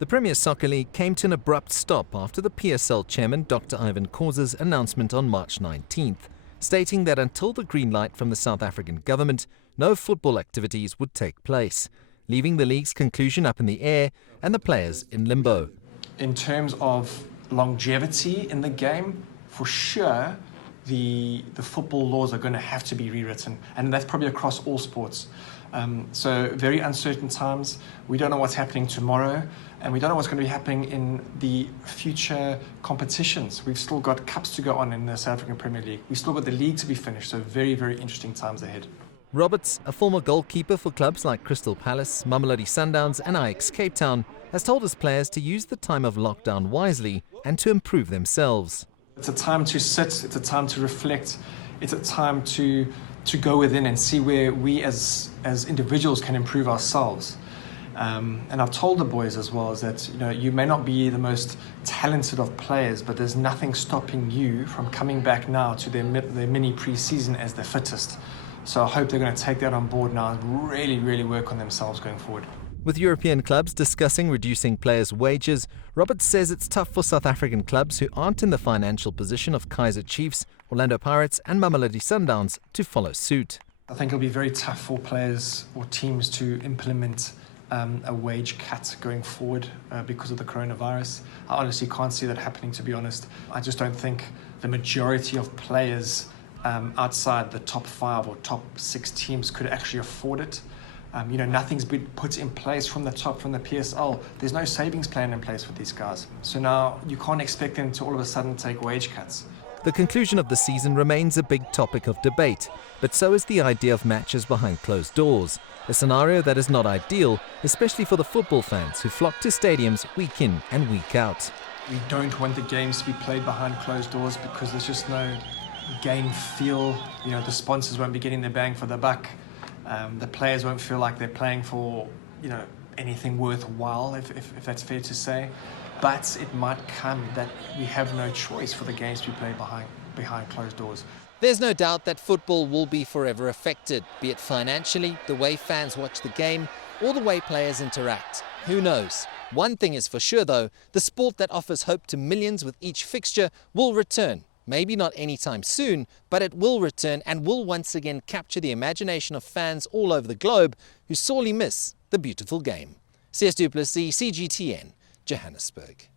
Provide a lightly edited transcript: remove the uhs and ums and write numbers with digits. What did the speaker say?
The Premier Soccer League came to an abrupt stop after the PSL chairman Dr. Ivan Koza's announcement on March 19th, stating that until the green light from the South African government, no football activities would take place, leaving the league's conclusion up in the air and the players in limbo. In terms of longevity in the game, for sure, the football laws are going to have to be rewritten, and that's probably across all sports. So very uncertain times. We don't know what's happening tomorrow, and we don't know what's going to be happening in the future competitions. We've still got cups to go on in the South African Premier League. We've still got the league to be finished, so very, very interesting times ahead. Roberts, a former goalkeeper for clubs like Crystal Palace, Mamelodi Sundowns and Ajax Cape Town, has told his players to use the time of lockdown wisely and to improve themselves. It's a time to sit, it's a time to reflect, it's a time to go within and see where we as individuals can improve ourselves. And I've told the boys as well is that you may not be the most talented of players, but there's nothing stopping you from coming back now to their mini pre-season as the fittest. So I hope they're going to take that on board now and really, really work on themselves going forward. With European clubs discussing reducing players' wages, Roberts says it's tough for South African clubs who aren't in the financial position of Kaizer Chiefs, Orlando Pirates and Mamelodi Sundowns to follow suit. I think it'll be very tough for players or teams to implement a wage cut going forward because of the coronavirus. I honestly can't see that happening, to be honest. I just don't think the majority of players outside the top 5 or top 6 teams could actually afford it. Nothing's been put in place from the top, from the PSL. There's no savings plan in place for these guys. So now you can't expect them to all of a sudden take wage cuts. The conclusion of the season remains a big topic of debate, but so is the idea of matches behind closed doors, a scenario that is not ideal, especially for the football fans who flock to stadiums week in and week out. We don't want the games to be played behind closed doors because there's just no game feel. The sponsors won't be getting their bang for the buck. The players won't feel like they're playing for, anything worthwhile, if that's fair to say. But it might come that we have no choice for the games to be played behind closed doors. There's no doubt that football will be forever affected, be it financially, the way fans watch the game, or the way players interact. Who knows? One thing is for sure, though, the sport that offers hope to millions with each fixture will return. Maybe not anytime soon, but it will return and will once again capture the imagination of fans all over the globe who sorely miss the beautiful game. CS Du Plessis, CGTN, Johannesburg.